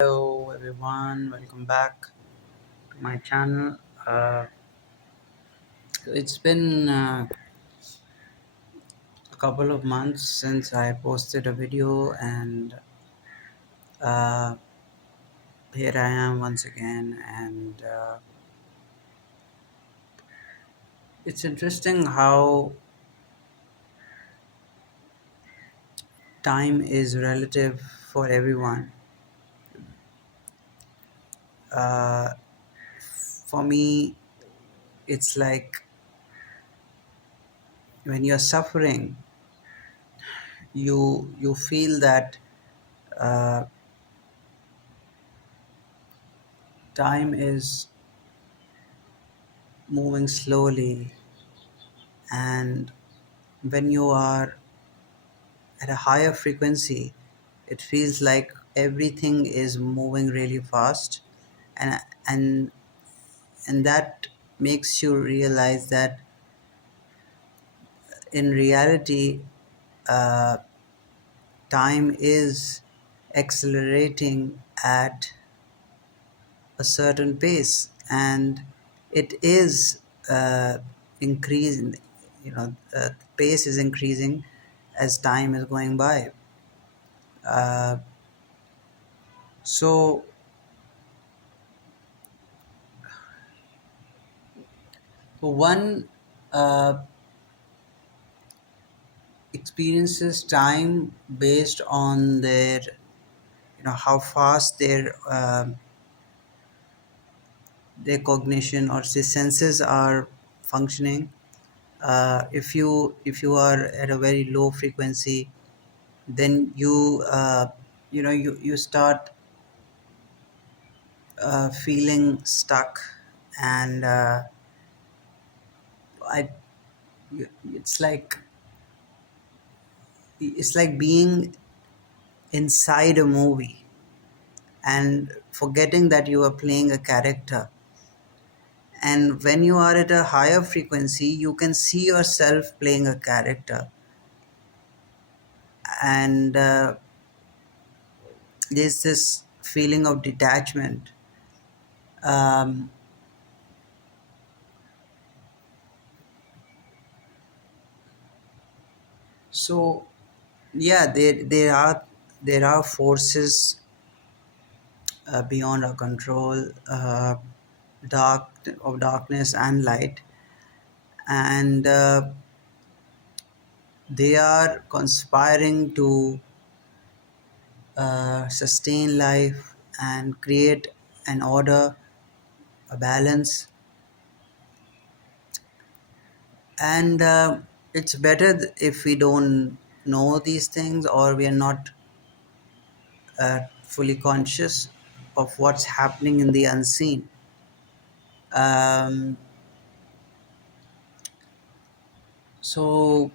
Hello everyone, welcome back to my channel. It's been a couple of months since I posted a video, and uh, here I am once again. And it's interesting how time is relative for everyone. Uh, for me, it's like when you're suffering, you feel that uh, time is moving slowly, and when you are at a higher frequency, it feels like everything is moving really fast, and and and that makes you realize that in reality, uh, time is accelerating at a certain pace, and it is increasing. The pace is increasing as time is going by. uh, so one uh, experiences time based on their, how fast their cognition or their senses are functioning. If you are at a very low frequency, then you start feeling stuck, and I it's like being inside a movie and forgetting that you are playing a character. And when you are at a higher frequency, you can see yourself playing a character, and there's this feeling of detachment. um, so yeah, there are forces beyond our control, darkness and light, and they are conspiring to sustain life and create an order, a balance. And it's better if we don't know these things, or we are not fully conscious of what's happening in the unseen. um, so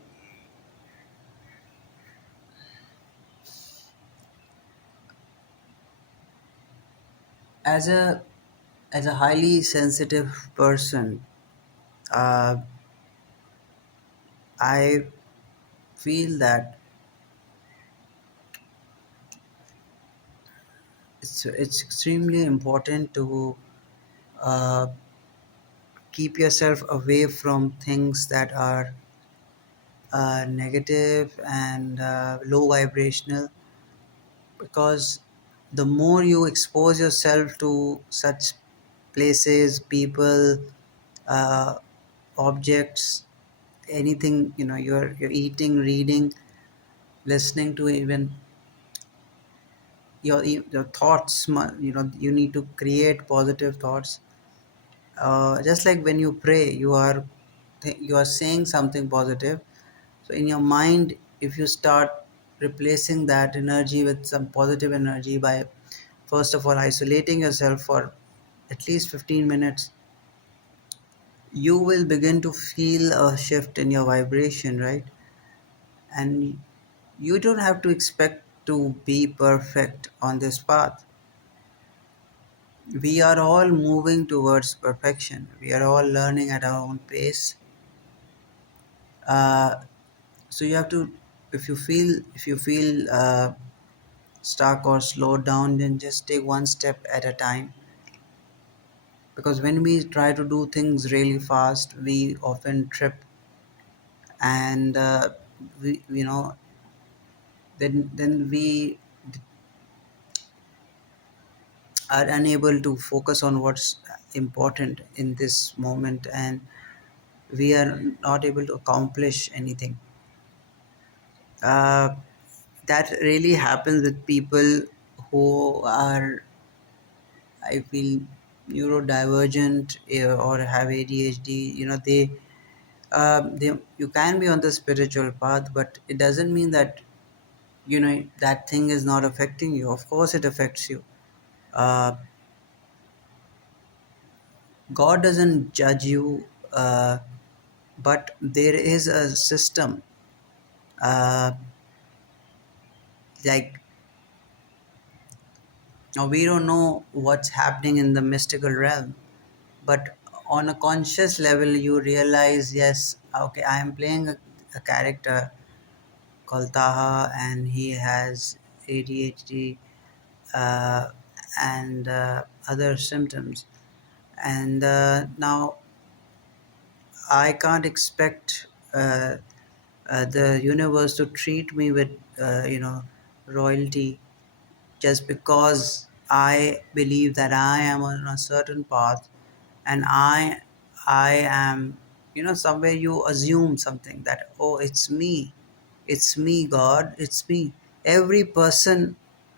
as a highly sensitive person, uh, I feel that it's extremely important to uh, keep yourself away from things that are negative and low vibrational, because the more you expose yourself to such places, people, uh, objects, anything, you're eating, reading, listening to, even your thoughts, you need to create positive thoughts. Just like when you pray, you are saying something positive. So in your mind, if you start replacing that energy with some positive energy by first of all isolating yourself for at least 15 minutes, you will begin to feel a shift in your vibration, right? And you don't have to expect to be perfect on this path. We are all moving towards perfection. We are all learning at our own pace. uh, so you have to, if you feel stuck or slowed down, then just take one step at a time. Because when we try to do things really fast, we often trip, and we, then we are unable to focus on what's important in this moment, and we are not able to accomplish anything. uh, that really happens with people who are, I feel, neurodivergent, or have ADHD. They you can be on the spiritual path, but it doesn't mean that that thing is not affecting you. Of course it affects you. uh, God doesn't judge you, but there is a system. uh, like, now we don't know what's happening in the mystical realm, but on a conscious level you realize, yes, okay, I am playing a character called Taha, and he has ADHD, uh, and other symptoms. And now I can't expect the universe to treat me with royalty, just because I believe that I am on a certain path, and I am, somewhere you assume something that, oh, it's me, God, it's me. Every person,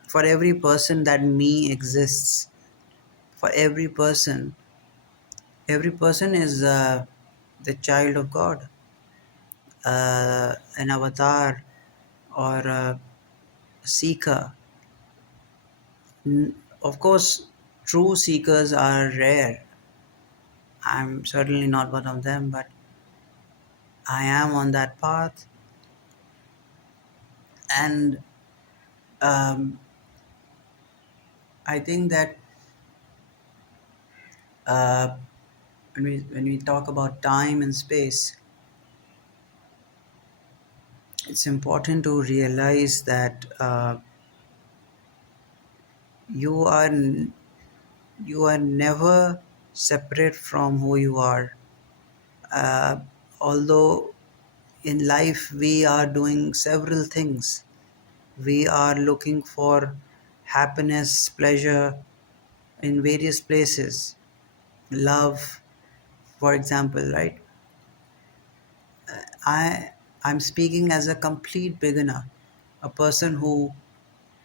for every person, that me exists. For every person is the child of God, an avatar, or a seeker. Of course, true seekers are rare. I'm certainly not one of them, but I am on that path. And um, I think that uh, when we talk about time and space, it's important to realize that you are you are never separate from who you are. Uh, Although in life we are doing several things, we are looking for happiness, pleasure in various places, love, for example, right? I I'm speaking as a complete beginner, a person who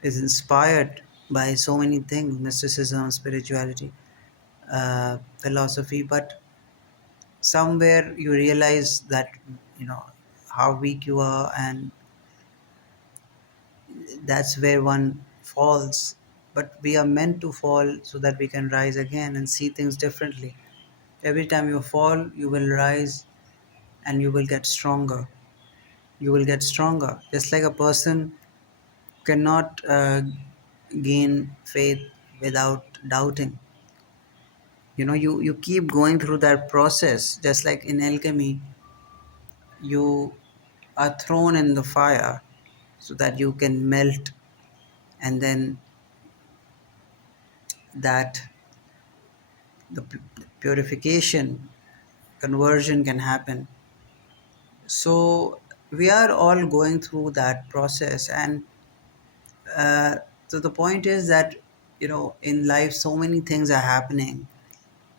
is inspired by so many things, mysticism, spirituality, philosophy, but somewhere you realize that you know how weak you are, and that's where one falls. But we are meant to fall so that we can rise again and see things differently. Every time you fall, you will rise, and you will get stronger. You will get stronger, just like a person cannot gain faith without doubting. You keep going through that process, just like in alchemy. You are thrown in the fire so that you can melt, and then that the purification, conversion can happen. So we are all going through that process, and uh, so the point is that in life so many things are happening.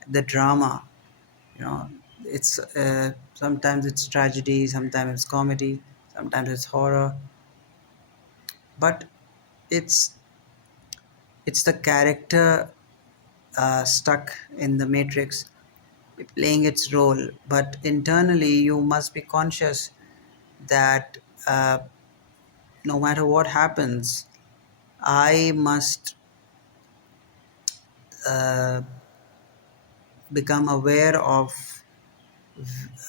The drama, it's sometimes it's tragedy, sometimes it's comedy, sometimes it's horror, but it's it's the character stuck in the matrix, playing its role. But internally you must be conscious that no matter what happens, I must uh, become aware of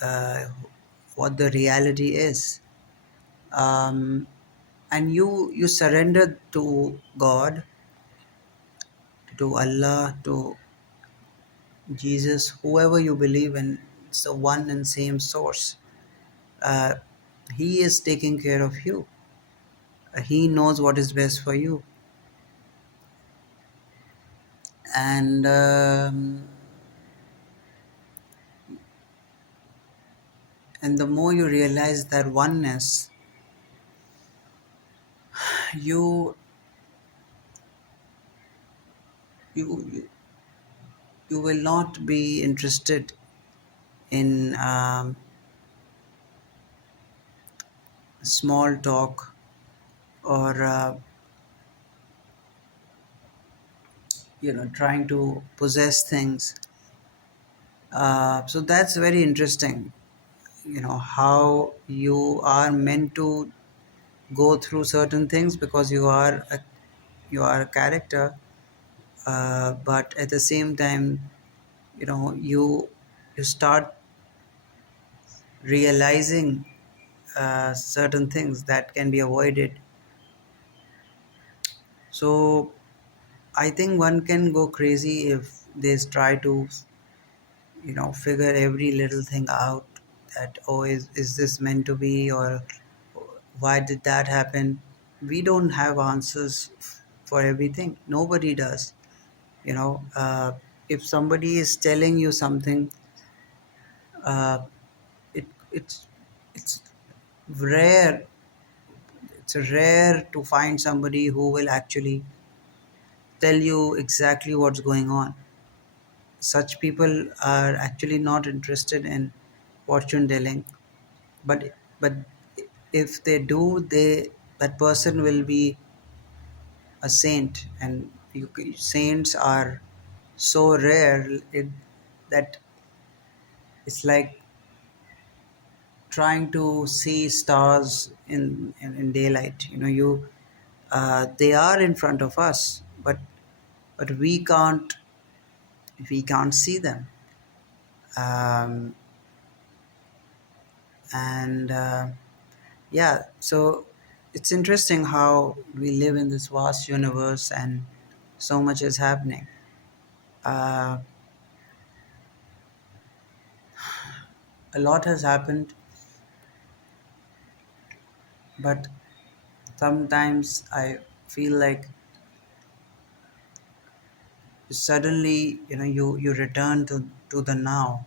uh, what the reality is. um, and you surrender to God, to Allah, to Jesus, whoever you believe in. It's the one and same source. He is taking care of you. He knows what is best for you. And um, and the more you realize that oneness, you you you will not be interested in small talk, or trying to possess things. So that's very interesting, how you are meant to go through certain things because you are a character, but at the same time, you start realizing certain things that can be avoided. So I think one can go crazy if they try to figure every little thing out, that, oh, is this meant to be, or why did that happen. We don't have answers for everything. Nobody does. If somebody is telling you something, uh, it's it's rare. It's rare to find somebody who will actually tell you exactly what's going on. Such people are actually not interested in fortune telling, but if they do, that person will be a saint, and saints are so rare, that it's like trying to see stars in daylight. They are in front of us, but we can't see them. um, and Yeah, so it's interesting how we live in this vast universe and so much is happening. uh, a lot has happened, but sometimes I feel like suddenly, you return to the now.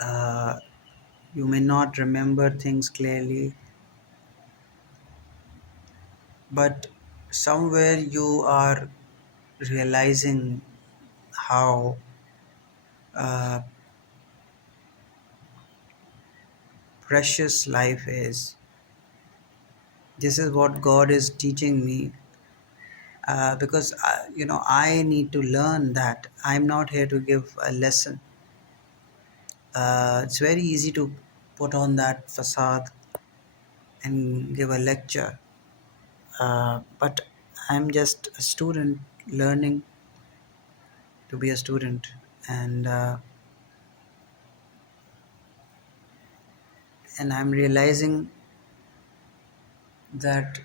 uh, you may not remember things clearly, but somewhere you are realizing how uh, precious life is. This is what God is teaching me, because I need to learn that I'm not here to give a lesson. It's very easy to put on that facade and give a lecture, but I'm just a student learning to be a student, and I'm realizing that,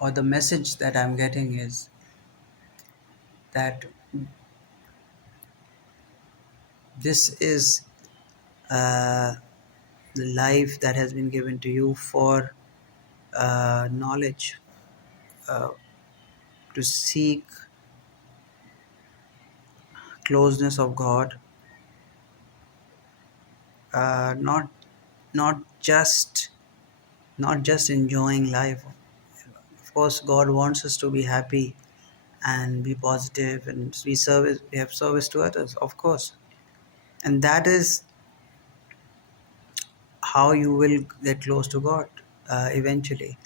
or the message that I'm getting is that this is uh, the life that has been given to you for knowledge, uh, to seek closeness of God, not not just not just enjoying life. Of course, God wants us to be happy and be positive, and we have service to others, of course, and that is how you will get close to God. Eventually,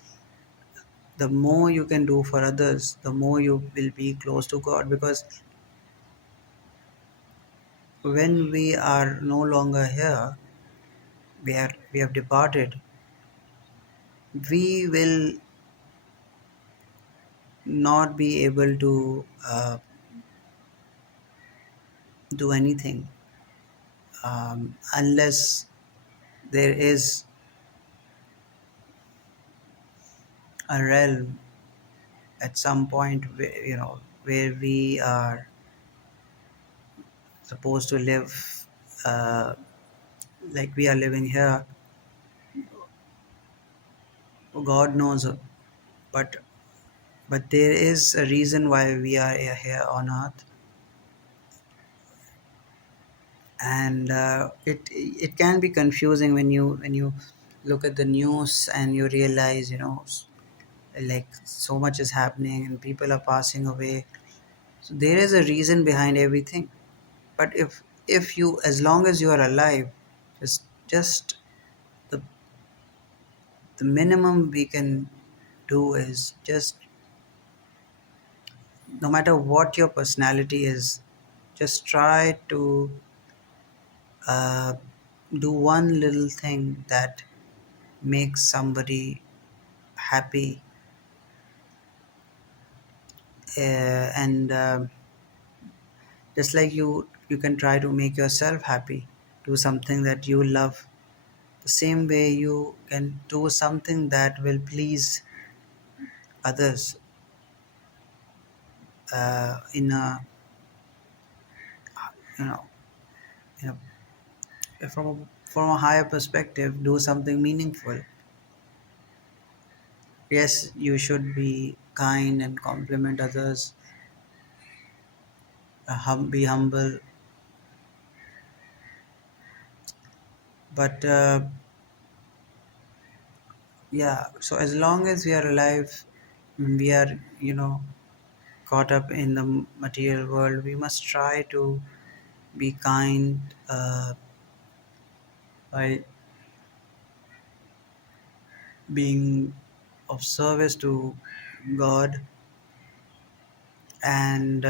the more you can do for others, the more you will be close to God, because when we are no longer here, we have departed, we will not be able to do anything, unless there is a realm at some point where we are supposed to live, uh, like we are living here. God knows, but but there is a reason why we are here on earth. And it can be confusing when you look at the news and you realize, like so much is happening and people are passing away. So there is a reason behind everything. But if you, as long as you are alive, just the the minimum we can do is just, no matter what your personality is, just try to uh, do one little thing that makes somebody happy, and just like you can try to make yourself happy, do something that you love. The same way you can do something that will please others, in a, you know you know from a higher perspective, do something meaningful. Yes, you should be kind and compliment others, be humble, but yeah, so as long as we are alive, we are, caught up in the material world, we must try to be kind, by being of service to God. And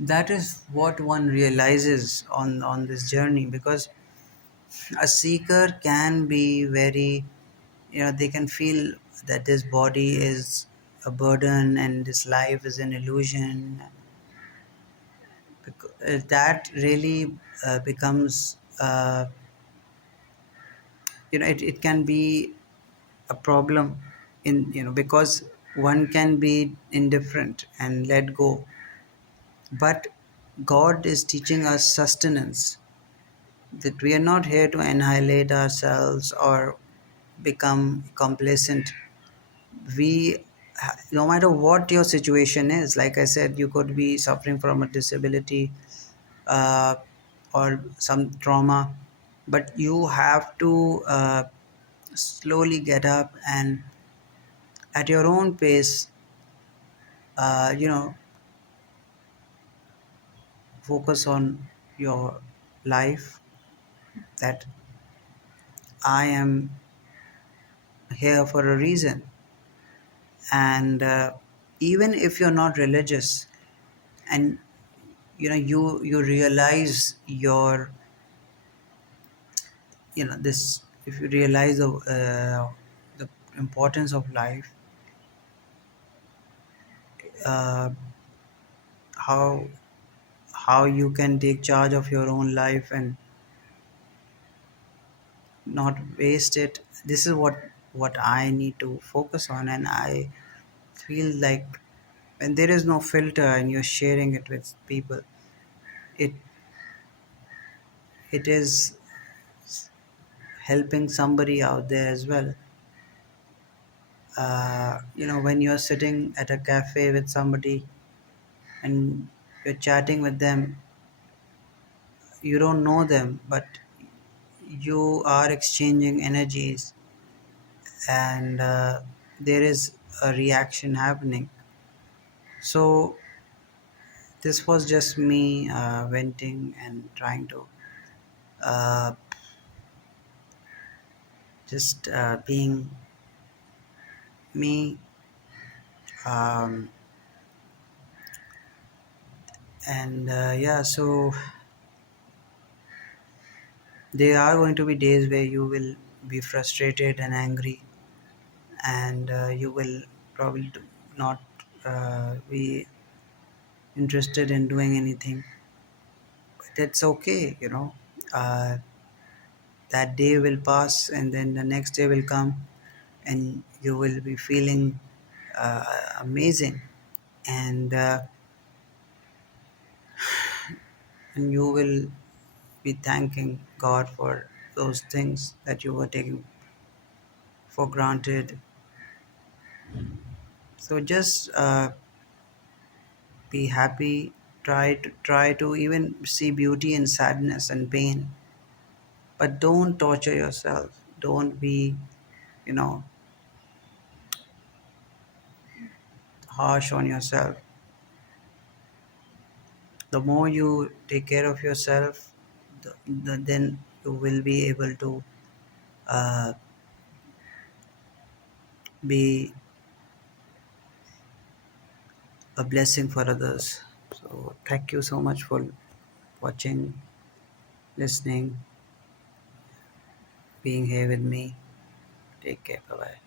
that is what one realizes on this journey, because a seeker can be very, they can feel that this body is a burden and this life is an illusion. Because that really becomes, it can be a problem, in, because one can be indifferent and let go. But God is teaching us sustenance, that we are not here to annihilate ourselves or become complacent. No matter what your situation is, like I said, you could be suffering from a disability, uh, or some trauma, but you have to slowly get up and at your own pace, uh, you know focus on your life, that I am here for a reason. And even if you're not religious, and you realize your, this if you realize the importance of life, uh, how how you can take charge of your own life and not waste it. This is what I need to focus on. And I feel like when there is no filter and you're sharing it with people, it it is helping somebody out there as well. When you're sitting at a cafe with somebody and you're chatting with them, you don't know them, but you are exchanging energies, and there is a reaction happening. So this was just me venting and trying to, uh, just being me. um, and yeah, so there are going to be days where you will be frustrated and angry, and you will probably not be interested in doing anything. But that's okay, that day will pass and then the next day will come, and you will be feeling amazing. And and you will be thanking God for those things that you were taking for granted. So just be happy. Try to even see beauty in sadness and pain, but don't torture yourself. Don't be, you know, harsh on yourself. The more you take care of yourself, then you will be able to uh, be a blessing for others. So thank you so much for watching, listening, being here with me. Take care. Bye bye.